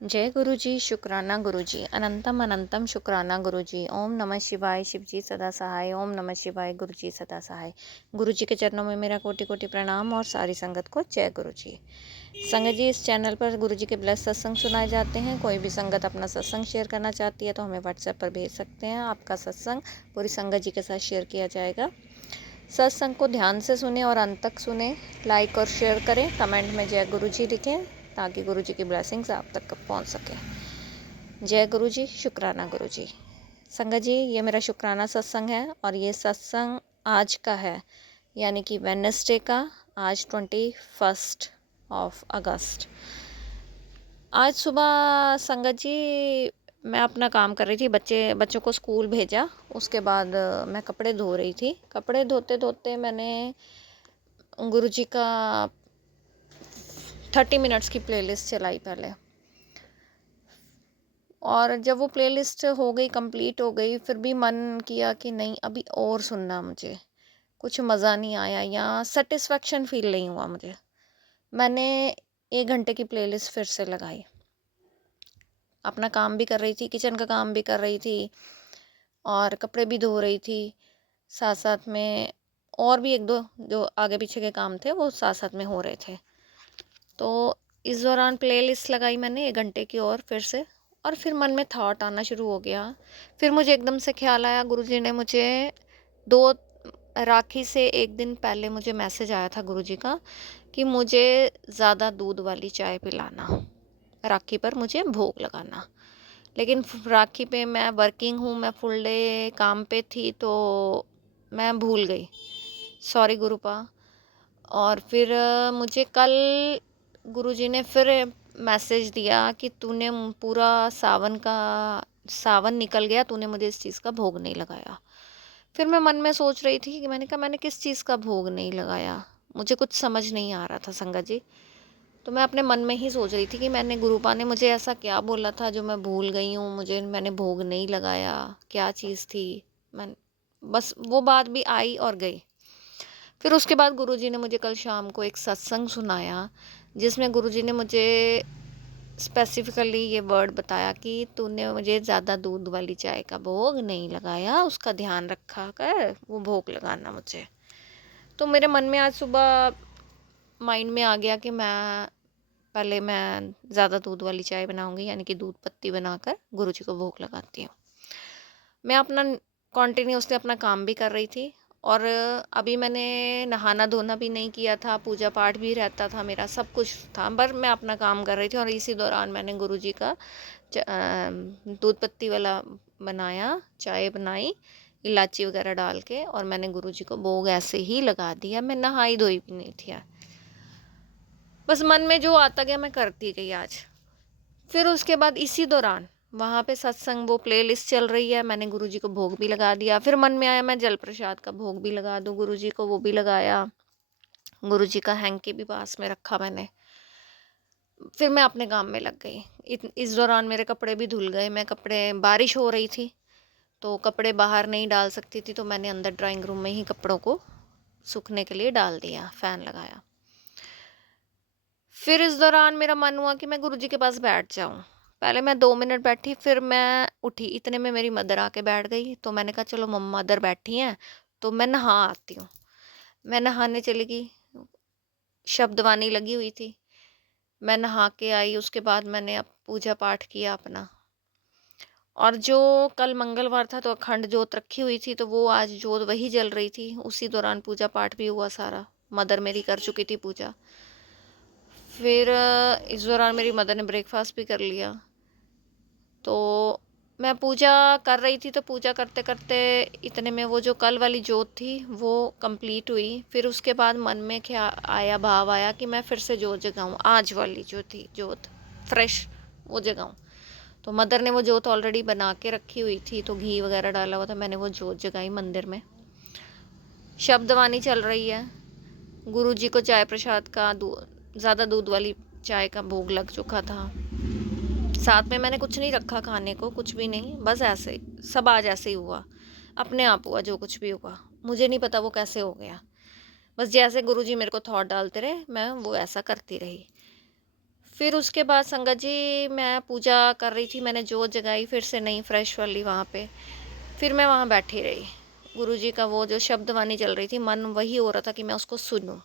जय गुरु जी, शुक्राना गुरु जी, अनंतम अनंतम शुक्राना गुरु जी। ओम नमः शिवाय, शिव जी सदा सहाय। ओम नमः शिवाय, गुरु जी सदा सहाय। गुरु जी के चरणों में मेरा कोटि कोटि प्रणाम और सारी संगत को जय गुरु जी। संगत जी, इस चैनल पर गुरु जी के ब्लेस सत्संग सुनाए जाते हैं। कोई भी संगत अपना सत्संग शेयर करना चाहती है तो हमें व्हाट्सएप पर भेज सकते हैं। आपका सत्संग पूरी संगत जी के साथ शेयर किया जाएगा। सत्संग को ध्यान से सुने और अंत तक सुने। लाइक और शेयर करें, कमेंट में जय गुरु जी लिखें ताकि गुरु जी की ब्लेसिंग्स आप तक पहुंच सके। जय गुरु जी, शुक्राना गुरु जी। संगत जी, ये मेरा शुक्राना सत्संग है और ये सत्संग आज का है, यानी कि वेडनेसडे का। आज 21 अगस्त। आज सुबह संगत जी मैं अपना काम कर रही थी, बच्चों को स्कूल भेजा। उसके बाद मैं कपड़े धो रही थी। कपड़े धोते धोते मैंने गुरु जी का 30 मिनट्स की प्लेलिस्ट चलाई पहले, और जब वो प्लेलिस्ट हो गई, कंप्लीट हो गई, फिर भी मन किया कि नहीं, अभी और सुनना। मुझे कुछ मज़ा नहीं आया या सेटिस्फेक्शन फील नहीं हुआ मुझे। मैंने 1 घंटे की प्लेलिस्ट फिर से लगाई। अपना काम भी कर रही थी, किचन का काम भी कर रही थी और कपड़े भी धो रही थी। साथ साथ में और भी एक दो जो आगे पीछे के काम थे वो साथ साथ में हो रहे थे। तो इस दौरान प्लेलिस्ट लगाई मैंने 1 घंटे की और फिर मन में थॉट आना शुरू हो गया। फिर मुझे एकदम से ख्याल आया, गुरुजी ने मुझे दो राखी से एक दिन पहले मुझे मैसेज आया था गुरुजी का कि मुझे ज़्यादा दूध वाली चाय पिलाना, राखी पर मुझे भोग लगाना। लेकिन राखी पे मैं वर्किंग हूँ, मैं फुल डे काम पे थी, तो मैं भूल गई। सॉरी गुरुपा। और फिर मुझे कल गुरुजी ने फिर मैसेज दिया कि तूने पूरा सावन निकल गया, तूने मुझे इस चीज़ का भोग नहीं लगाया। फिर मैं मन में सोच रही थी कि मैंने किस चीज़ का भोग नहीं लगाया। मुझे कुछ समझ नहीं आ रहा था संगत जी। तो मैं अपने मन में ही सोच रही थी कि गुरुपा ने मुझे ऐसा क्या बोला था जो मैं भूल गई हूँ, मैंने भोग नहीं लगाया, क्या चीज़ थी। मैं बस वो बात भी आई और गई। फिर उसके बाद गुरुजी ने मुझे कल शाम को एक सत्संग सुनाया जिसमें गुरुजी ने मुझे स्पेसिफिकली ये वर्ड बताया कि तूने मुझे ज़्यादा दूध वाली चाय का भोग नहीं लगाया, उसका ध्यान रखा कर, वो भोग लगाना मुझे। तो मेरे मन में आज सुबह माइंड में आ गया कि मैं ज़्यादा दूध वाली चाय बनाऊंगी, यानी कि दूध पत्ती बनाकर गुरुजी को भोग लगाती हूँ। मैं अपना कॉन्टिन्यूसली अपना काम भी कर रही थी और अभी मैंने नहाना धोना भी नहीं किया था, पूजा पाठ भी रहता था, मेरा सब कुछ था, पर मैं अपना काम कर रही थी। और इसी दौरान मैंने गुरुजी का दूध पत्ती वाला बनाया, चाय बनाई इलायची वगैरह डाल के, और मैंने गुरुजी को भोग ऐसे ही लगा दिया। मैं नहाई धोई भी नहीं थी यार, बस मन में जो आता गया मैं करती गई आज। फिर उसके बाद इसी दौरान वहाँ पे सत्संग, वो प्लेलिस्ट चल रही है, मैंने गुरुजी को भोग भी लगा दिया। फिर मन में आया मैं जल प्रसाद का भोग भी लगा दूँ गुरुजी को, वो भी लगाया। गुरुजी का हैंकी भी पास में रखा मैंने। फिर मैं अपने काम में लग गई। इस दौरान मेरे कपड़े भी धुल गए। बारिश हो रही थी तो कपड़े बाहर नहीं डाल सकती थी, तो मैंने अंदर ड्राइंग रूम में ही कपड़ों को सूखने के लिए डाल दिया, फ़ैन लगाया। फिर इस दौरान मेरा मन हुआ कि मैं गुरुजी के पास बैठ जाऊं। पहले मैं 2 मिनट बैठी, फिर मैं उठी, इतने में मेरी मदर आके बैठ गई। तो मैंने कहा चलो मम्मा मदर बैठी हैं तो मैं नहा आती हूँ। मैं नहाने चली गई, शब्दवाणी लगी हुई थी। मैं नहा के आई, उसके बाद मैंने पूजा पाठ किया अपना। और जो कल मंगलवार था तो अखंड जोत रखी हुई थी, तो वो आज जोत वही जल रही थी। उसी दौरान पूजा पाठ भी हुआ सारा, मदर मेरी कर चुकी थी पूजा। फिर इस दौरान मेरी मदर ने ब्रेकफास्ट भी कर लिया। तो मैं पूजा कर रही थी, तो पूजा करते करते इतने में वो जो कल वाली जोत थी वो कंप्लीट हुई। फिर उसके बाद मन में क्या आया, भाव आया कि मैं फिर से जोत जगाऊं, आज वाली जो थी जोत फ्रेश वो जगाऊं। तो मदर ने वो जोत ऑलरेडी बना के रखी हुई थी, तो घी वगैरह डाला हुआ था, मैंने वो जोत जगाई मंदिर में। शब्दवाणी चल रही है। गुरु जी को चाय प्रसाद का ज़्यादा दूध वाली चाय का भोग लग चुका था। साथ में मैंने कुछ नहीं रखा खाने को, कुछ भी नहीं, बस ऐसे सब आज ऐसे ही हुआ, अपने आप हुआ जो कुछ भी हुआ। मुझे नहीं पता वो कैसे हो गया, बस जैसे गुरुजी मेरे को थॉट डालते रहे मैं वो ऐसा करती रही। फिर उसके बाद संगत जी मैं पूजा कर रही थी, मैंने जोत जगाई फिर से नई फ्रेश वाली वहाँ पे। फिर मैं वहाँ बैठी रही। गुरुजी का वो जो शब्दवाणी चल रही थी, मन वही हो रहा था कि मैं उसको सुनूँ।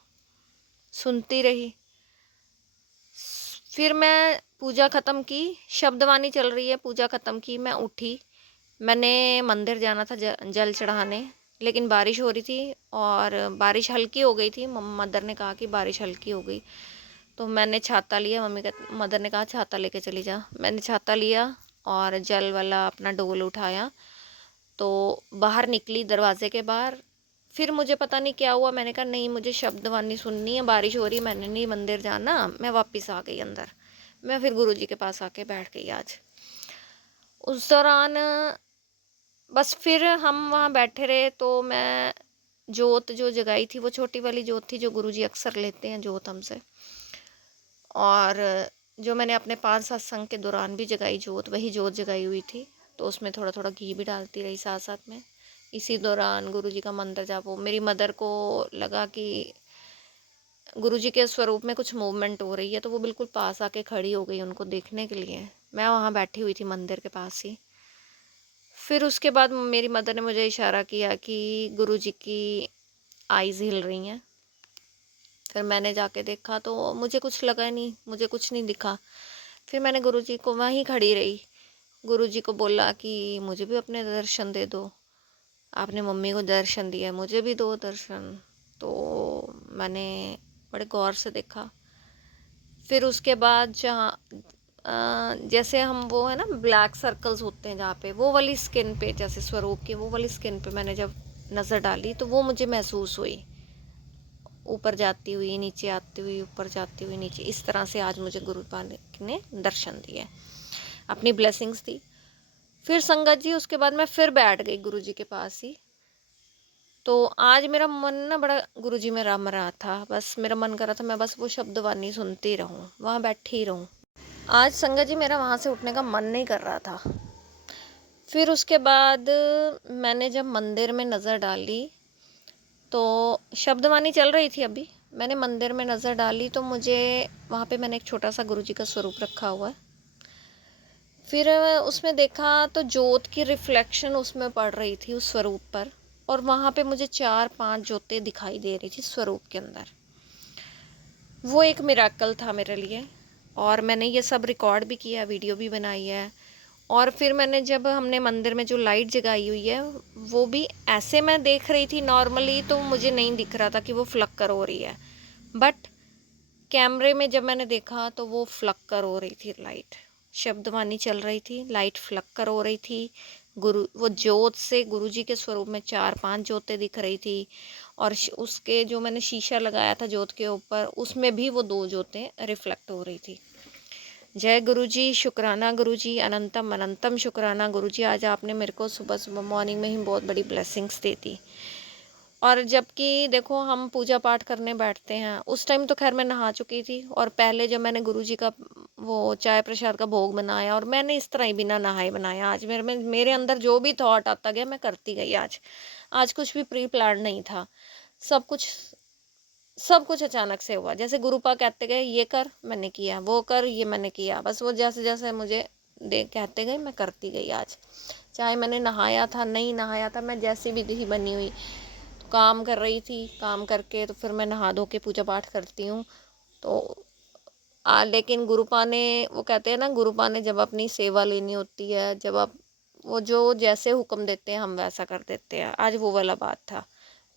सुनती रही। फिर मैं पूजा ख़त्म की, शब्दवाणी चल रही है, पूजा ख़त्म की, मैं उठी। मैंने मंदिर जाना था जल चढ़ाने, लेकिन बारिश हो रही थी और बारिश हल्की हो गई थी। मदर ने कहा कि बारिश हल्की हो गई, तो मैंने छाता लिया। मदर ने कहा छाता लेके चली जा। मैंने छाता लिया और जल वाला अपना डोल उठाया, तो बाहर निकली दरवाजे के बाहर। फिर मुझे पता नहीं क्या हुआ, मैंने कहा नहीं मुझे शब्दवाणी सुननी है, बारिश हो रही, मैंने नहीं मंदिर जाना। मैं वापस आ गई अंदर। मैं फिर गुरुजी के पास आके बैठ गई आज। उस दौरान बस फिर हम वहाँ बैठे रहे, तो मैं जोत जो जगाई थी वो छोटी वाली जोत थी जो गुरुजी अक्सर लेते हैं जोत हमसे, और जो मैंने अपने 5 सत्संग के दौरान भी जगाई जोत, वही जोत जगाई हुई थी। तो उसमें थोड़ा थोड़ा घी भी डालती रही साथ साथ में। इसी दौरान गुरुजी का मंत्र जाप हो। मेरी मदर को लगा कि गुरुजी के स्वरूप में कुछ मूवमेंट हो रही है, तो वो बिल्कुल पास आके खड़ी हो गई उनको देखने के लिए। मैं वहाँ बैठी हुई थी मंदिर के पास ही। फिर उसके बाद मेरी मदर ने मुझे इशारा किया कि गुरुजी की आईज़ हिल रही हैं। फिर मैंने जाके देखा तो मुझे कुछ लगा नहीं, मुझे कुछ नहीं दिखा। फिर मैंने गुरुजी को वहीं खड़ी रही, गुरुजी को बोला कि मुझे भी अपने दर्शन दे दो। आपने मम्मी को दर्शन दिया, मुझे भी दो दर्शन। तो मैंने बड़े गौर से देखा। फिर उसके बाद जहाँ जैसे हम वो है ना ब्लैक सर्कल्स होते हैं जहाँ पे, वो वाली स्किन पे, जैसे स्वरूप की वो वाली स्किन पे मैंने जब नज़र डाली तो वो मुझे महसूस हुई, ऊपर जाती हुई नीचे आती हुई, ऊपर जाती हुई नीचे। इस तरह से आज मुझे गुरु पालक ने दर्शन दिए, अपनी ब्लेसिंग्स दी। फिर संगत जी उसके बाद मैं फिर बैठ गई गुरु जी के पास ही। तो आज मेरा मन ना बड़ा गुरु जी में रम रहा था, बस मेरा मन कर रहा था मैं बस वो शब्दवाणी सुनती रहूं, वहाँ बैठी रहूं। आज संगत जी मेरा वहाँ से उठने का मन नहीं कर रहा था। फिर उसके बाद मैंने जब मंदिर में नज़र डाली तो शब्दवाणी चल रही थी अभी। मैंने मंदिर में नज़र डाली तो मुझे वहाँ पे मैंने एक छोटा सा गुरुजी का स्वरूप रखा हुआ है। फिर उसमें देखा तो जोत की रिफ्लेक्शन उसमें पड़ रही थी उस स्वरूप पर, और वहाँ पे मुझे 4-5 जोतें दिखाई दे रही थी स्वरूप के अंदर। वो एक मिरेकल था मेरे लिए, और मैंने ये सब रिकॉर्ड भी किया, वीडियो भी बनाई है। और फिर मैंने जब हमने मंदिर में जो लाइट जगाई हुई है वो भी ऐसे मैं देख रही थी नॉर्मली, तो मुझे नहीं दिख रहा था कि वो फ्लक्कर हो रही है, बट कैमरे में जब मैंने देखा तो वो फ्लक्कर हो रही थी लाइट। शब्दवाणी चल रही थी, लाइट फ्लक्कर हो रही थी। वो जोत से गुरुजी के स्वरूप में 4-5 जोतें दिख रही थी। और उसके जो मैंने शीशा लगाया था जोत के ऊपर, उसमें भी वो 2 जोतें रिफ्लेक्ट हो रही थी। जय गुरुजी, शुक्राना गुरुजी, अनंतम अनंतम शुक्राना गुरुजी, आज आपने मेरे को सुबह सुबह मॉर्निंग में ही बहुत बड़ी ब्लेसिंग्स दे दी। और जबकि देखो हम पूजा पाठ करने बैठते हैं, उस टाइम तो खैर मैं नहा चुकी थी, और पहले जब मैंने गुरुजी का वो चाय प्रसाद का भोग बनाया, और मैंने इस तरह ही बिना नहाए बनाया। आज मेरे अंदर जो भी थॉट आता गया मैं करती गई। आज कुछ भी प्री प्लान नहीं था। सब कुछ सब कुछ अचानक से हुआ। जैसे गुरुपा कहते गए ये कर, मैंने किया, वो कर, ये मैंने किया। बस वो जैसे जैसे मुझे कहते गए मैं करती गई। आज चाहे मैंने नहाया था नहीं नहाया था, मैं जैसी भी थी बनी हुई, तो काम कर रही थी, काम करके तो फिर मैं नहा धो के पूजा पाठ करती हूँ। तो लेकिन गुरुपा ने, वो कहते हैं ना, गुरुपा ने जब अपनी सेवा लेनी होती है, जब आप वो जो जैसे हुक्म देते हैं हम वैसा कर देते हैं। आज वो वाला बात था,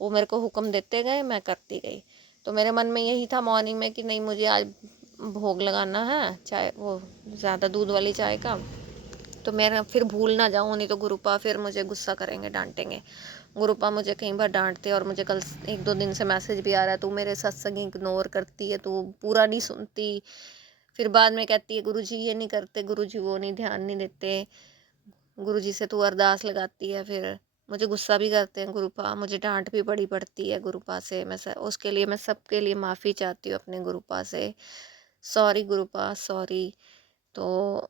वो मेरे को हुक्म देते गए, मैं करती गई। तो मेरे मन में यही था मॉर्निंग में कि नहीं मुझे आज भोग लगाना है चाय, वो ज़्यादा दूध वाली चाय का। तो मैं फिर भूल ना जाऊँ, नहीं तो गुरुपा फिर मुझे गुस्सा करेंगे, डांटेंगे। गुरुपा मुझे कई बार डांटते, और मुझे कल 1-2 दिन से मैसेज भी आ रहा है, तू मेरे सत्संग इग्नोर करती है, तू पूरा नहीं सुनती। फिर बाद में कहती है गुरुजी ये नहीं करते, गुरुजी वो नहीं, ध्यान नहीं देते, गुरुजी से तू अरदास लगाती है। फिर मुझे गुस्सा भी करते हैं गुरुपा, मुझे डांट भी बड़ी पड़ती है गुरुपा से। उसके लिए मैं सबके लिए माफ़ी चाहती हूँ अपने गुरुपा से। Sorry गुरुपा, sorry. तो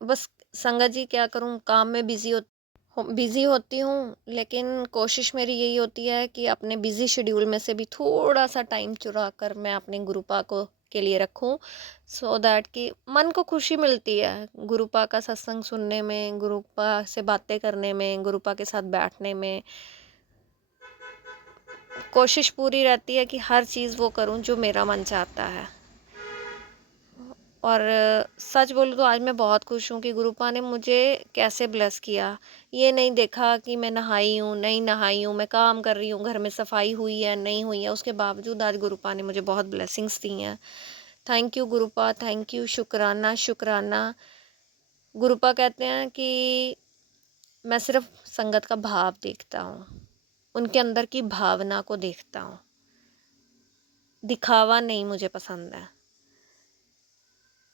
बस संगत जी क्या करूँ, काम में बिज़ी होती हूँ, लेकिन कोशिश मेरी यही होती है कि अपने बिज़ी शेड्यूल में से भी थोड़ा सा टाइम चुरा कर मैं अपने गुरुपा को के लिए रखूं, सो दैट कि मन को खुशी मिलती है गुरुपा का सत्संग सुनने में, गुरुपा से बातें करने में, गुरुपा के साथ बैठने में। कोशिश पूरी रहती है कि हर चीज़ वो करूं जो मेरा मन चाहता है। और सच बोलूं तो आज मैं बहुत खुश हूँ कि गुरुपा ने मुझे कैसे ब्लेस किया। ये नहीं देखा कि मैं नहाई हूँ नहीं नहाई हूँ, मैं काम कर रही हूँ, घर में सफाई हुई है नहीं हुई है, उसके बावजूद आज गुरुपा ने मुझे बहुत ब्लेसिंग्स दी हैं। थैंक यू गुरुपा, थैंक यू, शुक्राना शुक्राना। गुरुपा कहते हैं कि मैं सिर्फ संगत का भाव देखता हूँ, उनके अंदर की भावना को देखता हूँ, दिखावा नहीं मुझे पसंद है।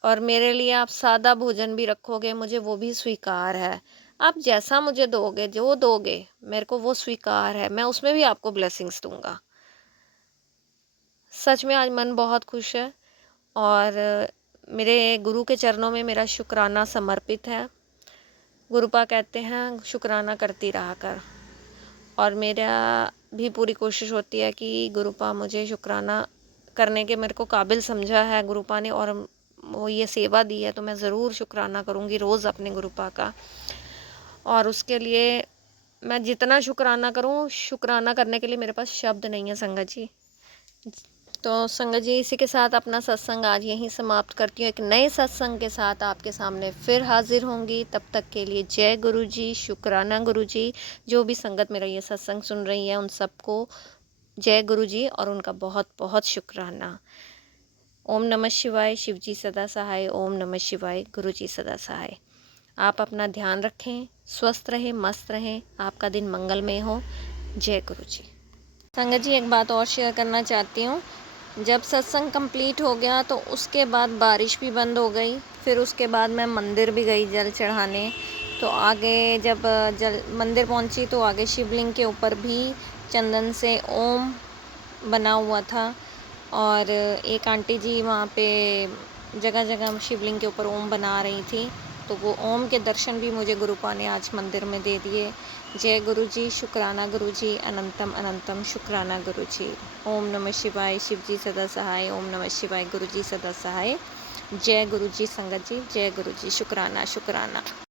और मेरे लिए आप सादा भोजन भी रखोगे मुझे वो भी स्वीकार है। आप जैसा मुझे दोगे, जो दोगे मेरे को वो स्वीकार है, मैं उसमें भी आपको ब्लेसिंग्स दूंगा। सच में आज मन बहुत खुश है और मेरे गुरु के चरणों में मेरा शुक्राना समर्पित है। गुरुपा कहते हैं शुक्राना करती रहा कर, और मेरा भी पूरी कोशिश होती है कि गुरुपा मुझे शुक्राना करने के मेरे को काबिल समझा है गुरुपा ने, और वो ये सेवा दी है तो मैं ज़रूर शुक्राना करूँगी रोज़ अपने गुरुपा का। और उसके लिए मैं जितना शुक्राना करूँ, शुक्राना करने के लिए मेरे पास शब्द नहीं है संगत जी। तो संगत जी इसी के साथ अपना सत्संग आज यहीं समाप्त करती हूँ। एक नए सत्संग के साथ आपके सामने फिर हाजिर होंगी। तब तक के लिए जय गुरु जी, शुक्राना गुरु जी। जो भी संगत मेरा ये सत्संग सुन रही है उन सबको जय गुरु जी और उनका बहुत बहुत शुक्राना। ओम नमः शिवाय, शिव जी सदा सहाय। ओम नमः शिवाय, गुरु जी सदा सहाय। आप अपना ध्यान रखें, स्वस्थ रहें, मस्त रहें, आपका दिन मंगलमय हो। जय गुरु जी। संगत जी एक बात और शेयर करना चाहती हूँ। जब सत्संग कंप्लीट हो गया तो उसके बाद बारिश भी बंद हो गई। फिर उसके बाद मैं मंदिर भी गई जल चढ़ाने। तो आगे जब जल मंदिर पहुँची तो आगे शिवलिंग के ऊपर भी चंदन से ओम बना हुआ था, और एक आंटी जी वहाँ पे जगह जगह शिवलिंग के ऊपर ओम बना रही थी। तो वो ओम के दर्शन भी मुझे गुरुपा ने आज मंदिर में दे दिए। जय गुरु जी, शुक्राना गुरु जी, अनंतम अनंतम शुक्राना गुरु जी। ओम नमः शिवाय, शिव जी सदा सहाय। ओम नमः शिवाय, गुरु जी सदा सहाय। जय गुरु जी संगत जी, जय गुरु जी, शुक्राना शुक्राना।